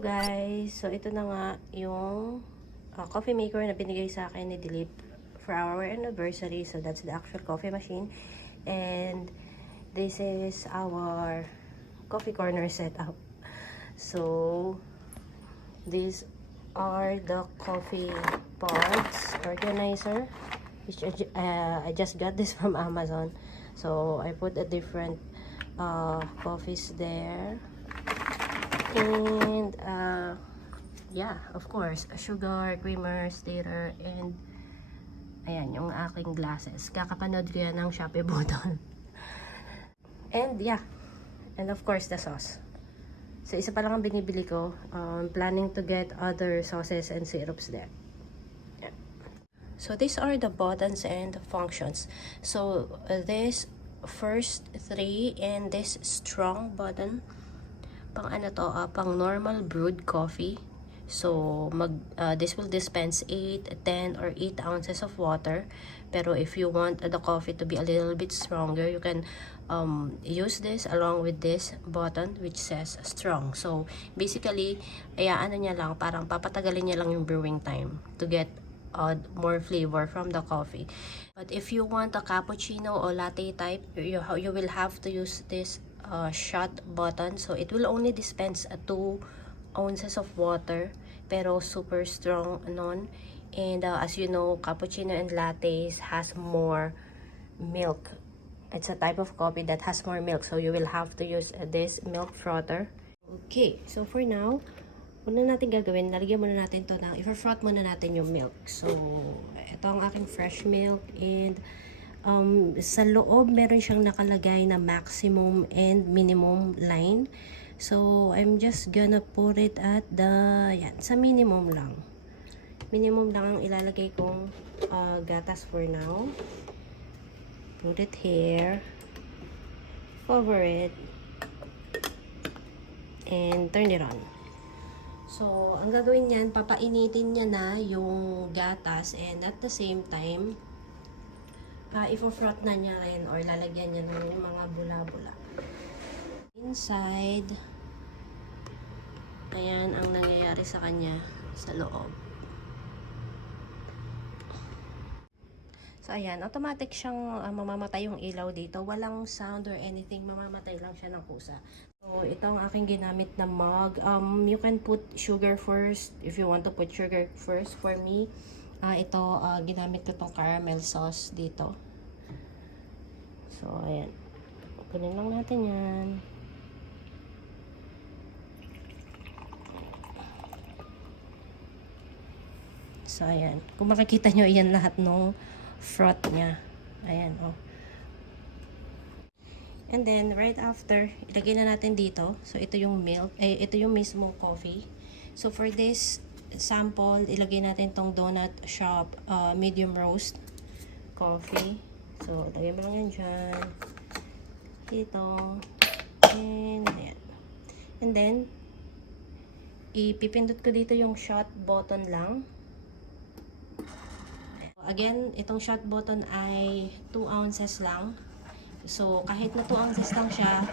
Guys, so ito na nga yung coffee maker na binigay sa akin ni Dilip for our anniversary. So that's the actual coffee machine, and this is our coffee corner setup. So these are the coffee pods organizer, which I just got this from Amazon. So I put a different coffees there. And yeah, of course, sugar, creamer, stater, and ayan yung aking glasses. Kakapanood ko yan ng Shopee button. And yeah, and of course the sauce. So isa pa lang ang binibili ko. Planning to get other sauces and syrups there. Yeah. So these are the buttons and functions. So this first three and this strong button, pang ano to, pang normal brewed coffee. So this will dispense 8, 10 or 8 ounces of water. Pero if you want the coffee to be a little bit stronger, you can use this along with this button which says strong. So basically, ano niya lang, parang papatagalin niya lang yung brewing time to get more flavor from the coffee. But if you want a cappuccino or latte type, you will have to use this shot button. So it will only dispense 2 ounces of water, pero super strong nun. And as you know, cappuccino and lattes has more milk. It's a type of coffee that has more milk, so you will have to use this milk frother. Okay, so for now, una natin gagawin, lalagyan muna natin to ng, i-froth muna natin yung milk. So ito ang aking fresh milk, and sa loob meron siyang nakalagay na maximum and minimum line. So I'm just gonna put it at the, yan, sa minimum lang. Minimum lang ang ilalagay kong gatas for now. Put it here, cover it, and turn it on. So ang gagawin niyan, papainitin niya na yung gatas, and at the same time ifo-froth na niya rin or lalagyan niya ng mga bula-bula. Inside, ayan ang nangyayari sa kanya sa loob. So ayan, automatic siyang mamamatay yung ilaw dito. Walang sound or anything, mamamatay lang siya ng kusa. So ito ang aking ginamit na mug. You can put sugar first if you want to put sugar first. For me, ito, ginamit ko tong caramel sauce dito. So, ayan. Kunin lang natin yan. So, ayan. Kung makikita nyo, yan lahat ng froth niya. Ayan, oh. And then, right after, ilagay na natin dito. So, ito yung milk. Ito yung mismo coffee. So, for this sample, ilagay natin tong donut shop medium roast coffee. So, ilagay mo lang yan dyan. Dito. And, ayan. And then, ipipindot ko dito yung shot button lang. Again, itong shot button ay 2 ounces lang. So, kahit na 2 ounces lang siya,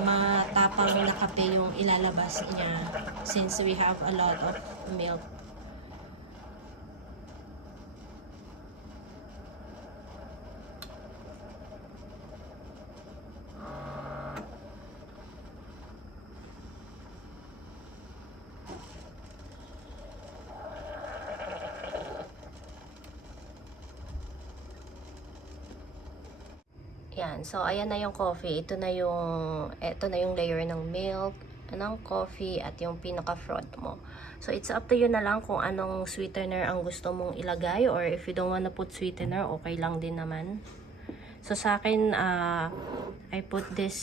matapang na kape yung ilalabas niya since we have a lot of milk. Yan. So, ayan na yung coffee. Ito na yung layer ng milk, ng coffee, at yung pinaka-froth mo. So, it's up to you na lang kung anong sweetener ang gusto mong ilagay, or if you don't wanna put sweetener, okay lang din naman. So, sa akin, I put this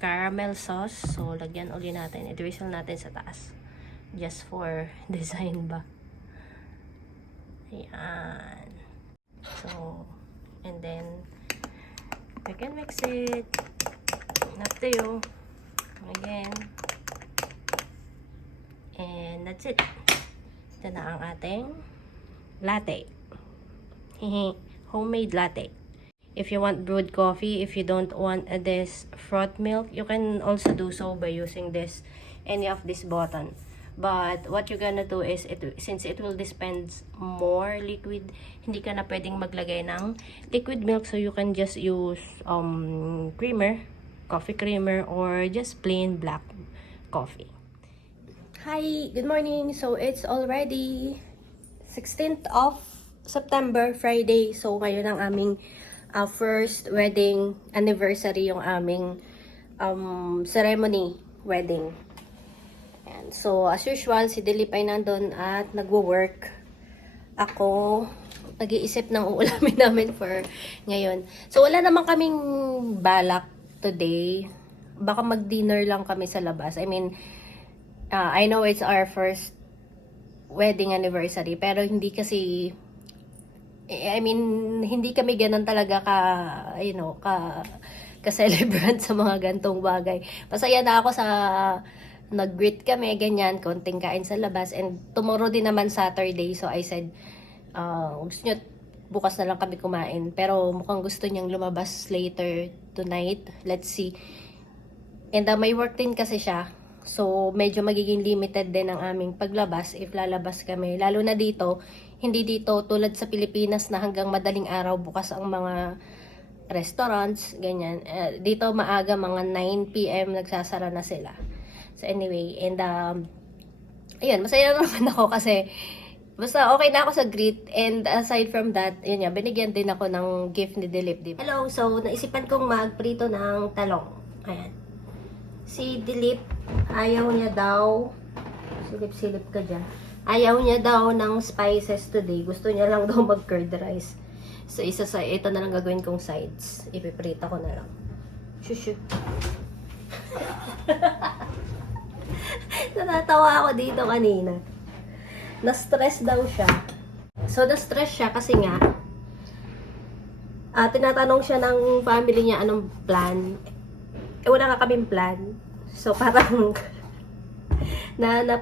caramel sauce. So, lagyan uli natin. I-drizzle natin sa taas. Just for design ba. Ayan. So, and then you can mix it. Up to you. Again. And that's it. Ito na ang ating latte. Homemade latte. If you want brewed coffee, if you don't want this froth milk, you can also do so by using this any of this button. But what you're gonna do is, since it will dispense more liquid, hindi ka na pwedeng maglagay ng liquid milk. So you can just use creamer, coffee creamer, or just plain black coffee. Hi, good morning. So it's already 16th of September, Friday. So ngayon ang aming first wedding anniversary, yung aming ceremony wedding. And so as usual, si Dilip ay nandun at nagwo-work. Ako nag-iisip ng uulamin namin for ngayon. So wala naman kaming balak today. Baka mag-dinner lang kami sa labas. I mean, I know it's our first wedding anniversary, pero hindi kasi, I mean, hindi kami ganun talaga ka-celebrant sa mga gantong bagay. Masaya na ako sa nag-greet kami, ganyan, konting kain sa labas. And tomorrow din naman Saturday, so I said, gusto nyo, bukas na lang kami kumain. Pero mukhang gusto niyang lumabas later tonight. Let's see. And may work din kasi siya. So, medyo magiging limited din ang aming paglabas if lalabas kami. Lalo na dito, hindi dito tulad sa Pilipinas na hanggang madaling araw bukas ang mga restaurants, ganyan. Dito maaga, mga 9 PM nagsasara na sila. So anyway, and ayun, masaya naman ako kasi basta okay na ako sa greet. And aside from that, yun nga, binigyan din ako ng gift ni Dilip. Hello, so naisipan kong magprito ng talong. Ayan. Si Dilip, ayaw niya daw, silip-silip ka dyan, ayaw niya daw ng spices today. Gusto niya lang daw mag-curd rice. So ito na lang gagawin kong sides. Ipiprito ko na lang. Shushu. Natatawa ako dito kanina. Na-stress daw siya. So, na-stress siya kasi nga, tinatanong siya ng family niya anong plan. Wala nga kaming plan. So, parang,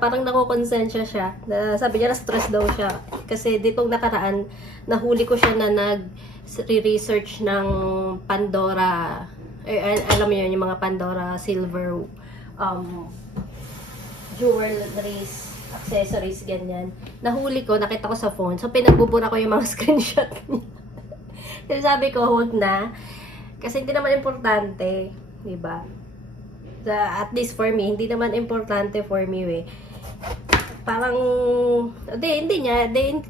parang nakukonsensya siya. Sabi niya, na-stress daw siya. Kasi ditong nakaraan, nahuli ko siya na nag-research ng Pandora. Alam mo yun, yung mga Pandora silver jewelries, accessories, ganyan. Nahuli ko, nakita ko sa phone. So, pinagbubura ko yung mga screenshot niya. Kasi sabi ko, huwag na. Kasi hindi naman importante. Diba? At least for me, hindi naman importante for me, eh. Parang, hindi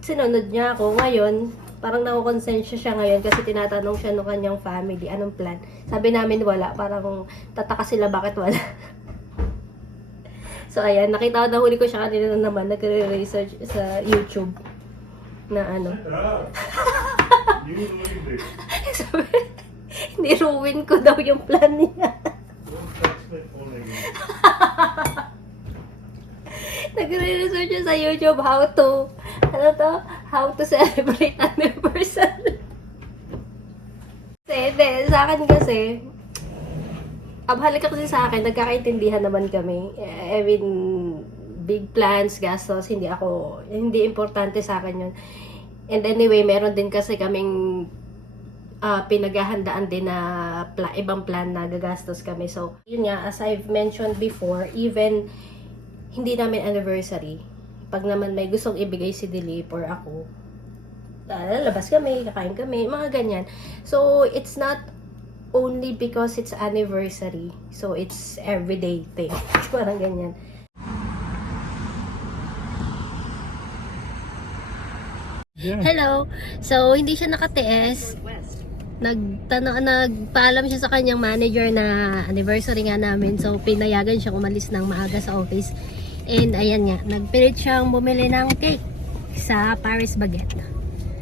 sinunod niya ako. Ngayon, parang nakukonsensya siya ngayon kasi tinatanong siya ng kanyang family, anong plan. Sabi namin wala. Parang tataka sila bakit wala. So, ayan, nahuli ko siya kanina naman, nagre-research sa YouTube na ano. Sabi, ni-ruin ko daw yung plan niya. Nagre-research siya sa YouTube how to celebrate anniversary. Kasi, sa akin kasi, halika kasi sa akin, nagkakaintindihan naman kami. I mean, big plans, gastos, hindi importante sa akin yun. And anyway, meron din kasi kaming pinaghahandaan din na ibang plan na gagastos kami. So, yun nga, as I've mentioned before, even hindi namin anniversary, pag naman may gustong ibigay si Dilip or ako, lalabas kami, kakain kami, mga ganyan. So, it's not only because it's anniversary. So, it's everyday thing. Parang ganyan. Yeah. Hello! So, hindi siya nakatiis. Nagpaalam siya sa kanyang manager na anniversary nga namin. So, pinayagan siya umalis ng maaga sa office. And, ayan nga, nagpilit siyang bumili ng cake sa Paris Baguette.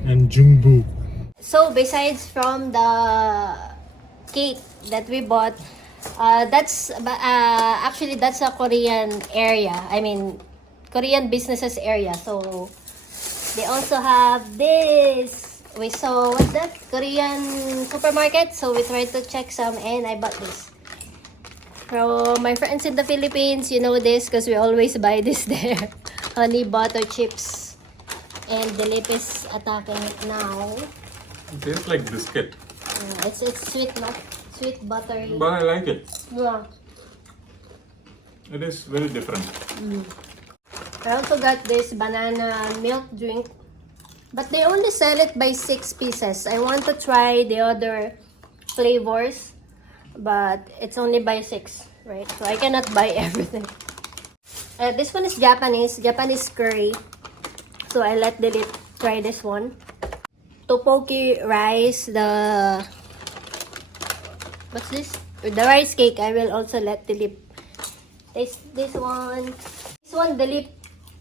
And Jumbo. So, besides from the cake that we bought, actually that's a Korean area. I mean, Korean businesses area. So they also have this. We saw, what's that? Korean supermarket. So we tried to check some and I bought this. From my friends in the Philippines, you know this because we always buy this there. Honey butter chips. And Dilip is attacking it now. It tastes like biscuit. It's sweet, no? Sweet buttery. But I like it. Yeah. It is very different. I also got this banana milk drink. But they only sell it by 6 pieces. I want to try the other flavors. But it's only by 6, right? So I cannot buy everything. This one is Japanese curry. So I let Dilip try this one. Tteokbokki rice, what's this? The rice cake, I will also let Dilip taste this one. This one, Dilip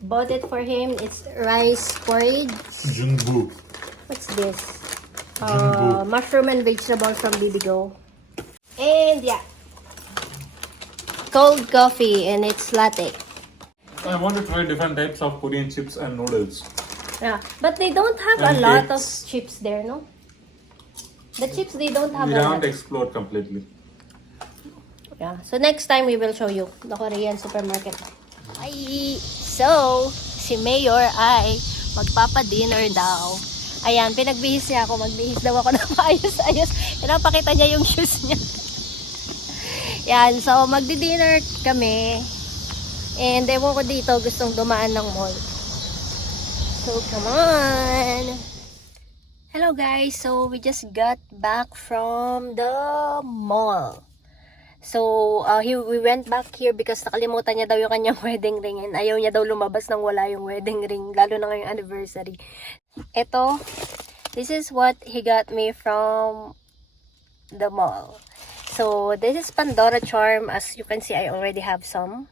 bought it for him. It's rice porridge. Jumbo. What's this? Jumbo. Mushroom and vegetables from Bibigo. And yeah, cold coffee, and it's latte. I want to try different types of Korean chips and noodles. Yeah, but they don't have And a lot of cakes. chips there, no? The chips, they don't have We a haven't lot. explored completely. Yeah, so next time we will show you the Korean supermarket. Ay, so, si Mayor ay magpapa-dinner daw. Ayan, pinagbihis niya ako. Magbihis daw ako ng maayos-ayos. Pinapakita niya yung shoes niya. Yan, so magdi-dinner kami. And ewan ko dito, gustong dumaan ng mall. So, come on! Hello guys! So, we just got back from the mall. So, we went back here because nakalimutan niya daw yung kanyang wedding ring and ayaw niya daw lumabas nang wala yung wedding ring, lalo na ngayong anniversary. Ito, this is what he got me from the mall. So, this is Pandora charm. As you can see, I already have some.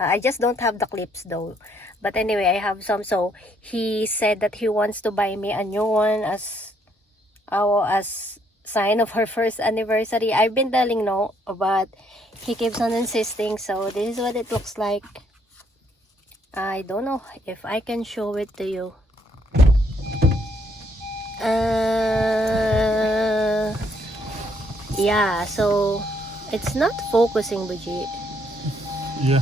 I just don't have the clips though. But anyway, I have some. So, he said that he wants to buy me a new one as sign of her first anniversary. I've been telling no, but he keeps on insisting. So, this is what it looks like. I don't know if I can show it to you. Yeah, so it's not focusing, Buji. Yeah.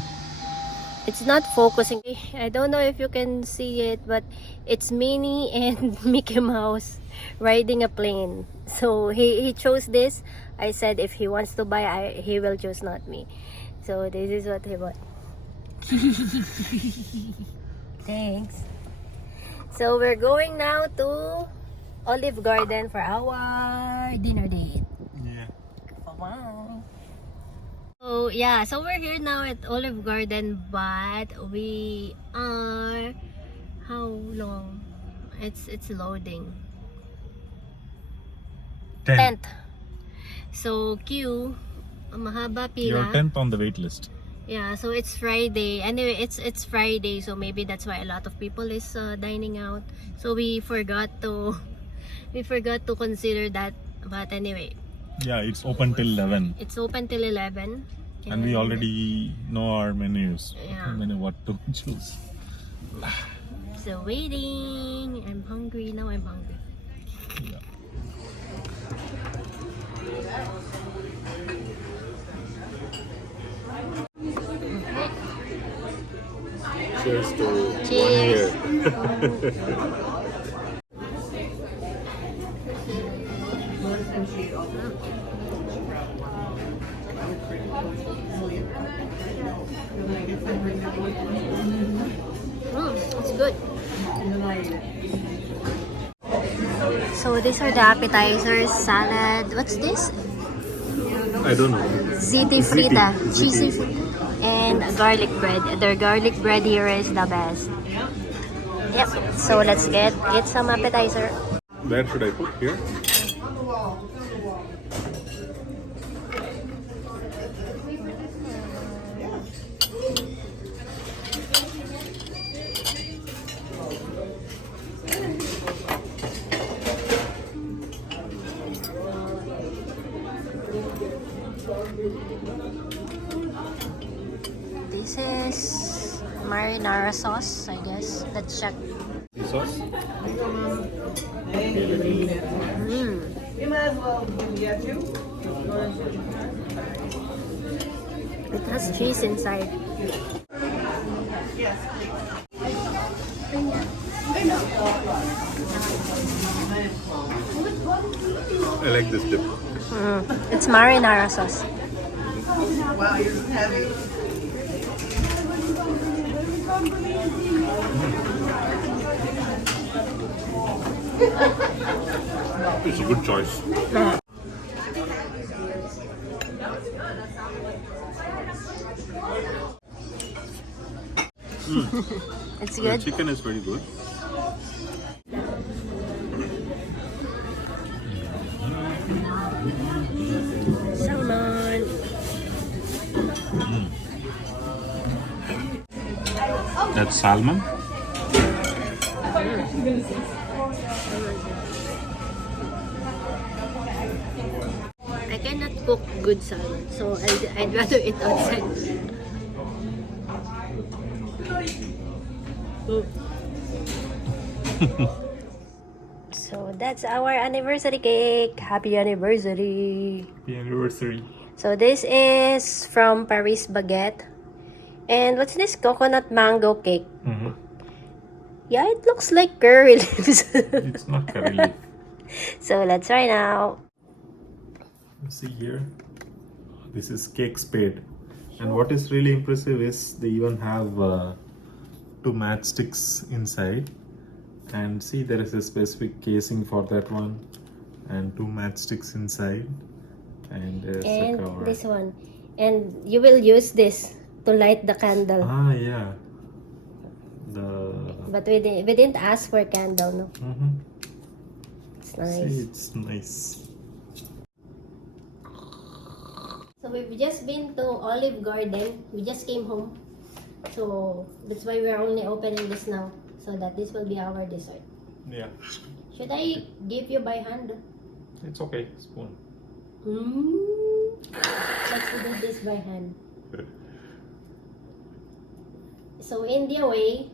It's not focusing. I don't know if you can see it, but it's Minnie and Mickey Mouse riding a plane. So he chose this. I said if he wants to buy, he will choose, not me. So this is what he bought. Thanks. So we're going now to Olive Garden for our dinner date. Yeah. Bye. So yeah, so we're here now at Olive Garden, but we are, how long? It's loading. 10th. So queue, mahaba You're pila. 10th on the wait list. Yeah, so it's Friday. Anyway, it's Friday, so maybe that's why a lot of people is dining out. So we forgot to consider that. But anyway, Yeah, it's open till 11. it's open till 11. And we already know our menus. Yeah. What to choose. So waiting. I'm hungry now. I'm hungry. Yeah. Cheers to Cheers. 1 year. It's good. So these are the appetizers, salad. What's this? I don't know. Ziti frita, Ziti. cheesy, and garlic bread. Their garlic bread here is the best. Yep. So let's get some appetizer. Where should I put? Here? This is marinara sauce, I guess. Let's check. This sauce? You might as well give me a two. It has cheese inside. Yes. I like this dip. It's marinara sauce. Wow, you're heavy. It's a good choice. It's The good. chicken is very good. Salmon. That's salmon. I cannot cook good salmon, so I'd rather eat outside. So that's our anniversary cake. Happy anniversary. Happy anniversary. So this is from Paris Baguette. And what's this? Coconut mango cake. Mm-hmm. Yeah, it looks like curry leaves. It's not curry leaf. So let's try now. See here, this is cake spade, and what is really impressive is they even have 2 matchsticks inside, and see there is a specific casing for that one, and 2 matchsticks inside, and there's a And cover. this one. And you will use this to light the candle. Ah, yeah. But we didn't ask for candle, no? Mm-hmm. It's nice. See, it's nice. So we've just been to Olive Garden. We just came home. So that's why we're only opening this now. So that this will be our dessert. Yeah, Should I give you by hand? it's okay. Spoon. Let's do this by hand. So India way,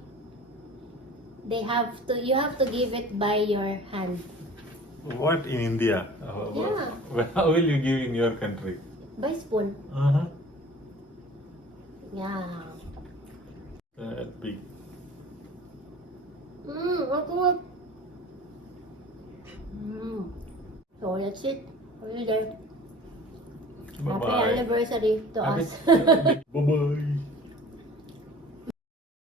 you have to give it by your hand. What in India? Yeah. How will you give in your country? By spoon. Uh-huh. Yeah. That big. Ako. So that's it. We're there. Happy Bye-bye. anniversary to us. Bye-bye.